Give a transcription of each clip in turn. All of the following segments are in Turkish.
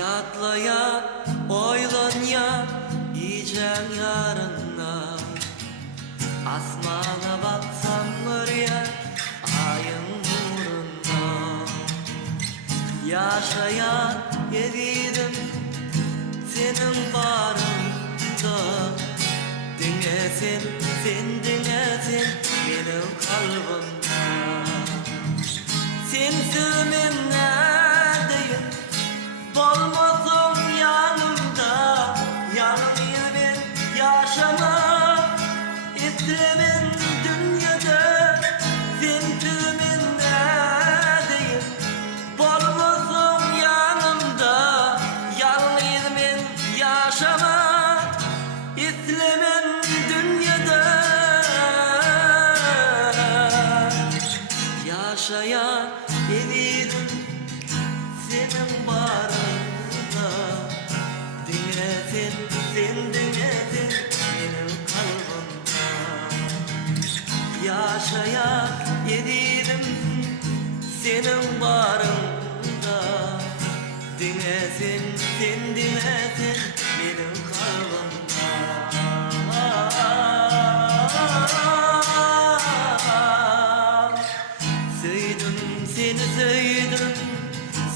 Yatlaya, oylanya, yiyeceğim yarınla. Asmana baksam oraya, ayın nurunda. Yaşaya yedim senin barında. Dinlesin, sen dinlesin benim kalbimde. Sensiz neredeyim? Olmasın yanımda, yanımda ben yaşamak istemin dünyada. Sensiz neredeyim? Olmasın yanımda, yanımda ben yaşamak istemin dünyada. Yaşayan evirim senin barında. Dinlesin, sen dinlesin benim kalbimde. Yaşayan evirim senin barında. Dinlesin, sen dinlesin benim kalbimde. Söyledim seni söyledim,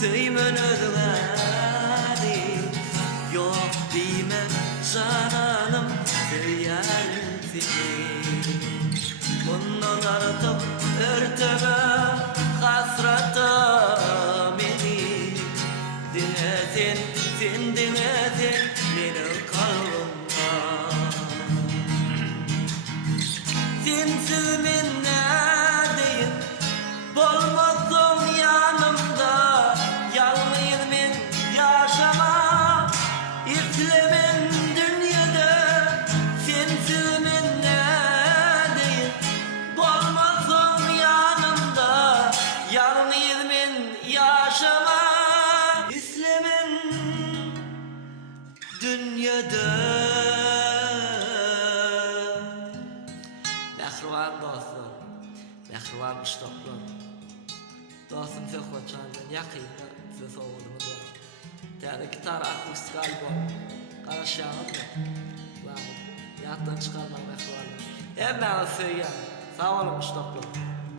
söymen özledi. Yok bilmem cananım söylersin. Bundan artık örteme hasrata beni. Dinlesin, sen dinlesin benim kalbimde. Sensiz ben neredeyim? Olmasın yanımda, yalnız ben yaşamak istemin dünyada. Sensiz ben neredeyim? Olmasın yanımda, yalnız ben yaşamak istemin dünyada. Mehriban dostum, mehriban müştaklar. Dostum çok hoşlandım, yakında size soğudum da. Yani gitar akustik albüm, karışağım da. Yattan çıkarmak mehribanım. Hem bana söyleyen, sağ olun müştaklar.